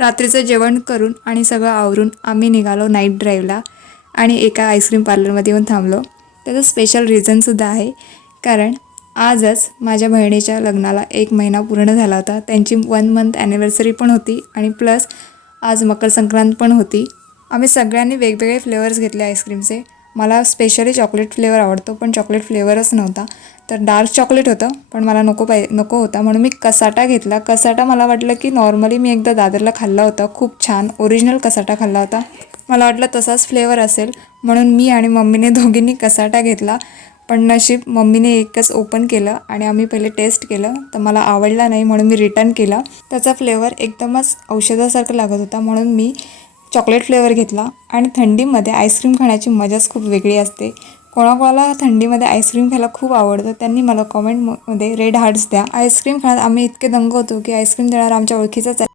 रात्रीचं जेवण करून आणि सगळं आवरून आम्ही निघालो नाईट ड्राईव्हला आणि एका आईस्क्रीम पार्लरमध्ये येऊन थांबलो. त्याचं स्पेशल रिझनसुद्धा आहे, कारण आजच माझ्या बहिणीच्या लग्नाला 1 महिना पूर्ण झाला होता. त्यांची 1 मंथ ॲनिव्हर्सरी पण होती आणि प्लस आज मकर संक्रांत पण होती. आम्ही सगळ्यांनी वेगवेगळे फ्लेवर्स घेतले आईस्क्रीमचे. मला स्पेशली चॉकलेट फ्लेवर आवडतो, पण चॉकलेट फ्लेवरच नव्हता. तर डार्क चॉकलेट होतं, पण मला नको होता म्हणून मी कसाटा घेतला. कसाटा मला वाटलं की नॉर्मली मी एकदा दादरला खाल्ला होता, खूप छान ओरिजिनल कसाटा खाल्ला होता. मला वाटलं तसाच फ्लेवर असेल म्हणून मी आणि मम्मीने दोघींनी कसाटा घेतला. पण नशीब मम्मीने एकच ओपन केलं आणि आम्ही पहिले टेस्ट केलं तर मला आवडला नाही म्हणून मी रिटर्न केला. त्याचा फ्लेवर एकदमच औषधासारखं लागत होता म्हणून मी चॉकलेट फ्लेवर घेतला. आणि थंडीमध्ये आईस्क्रीम खाण्याची मजाच खूप वेगळी असते. कोणाकोणाला थंडीमध्ये आईस्क्रीम खायला खूप आवडतं, त्यांनी मला कॉमेंटमध्ये रेड हार्ट्स द्या. आईस्क्रीम खाण्यात आम्ही इतके दंग होतो की आईस्क्रीम देणारा आमच्या ओळखीचाच आहे.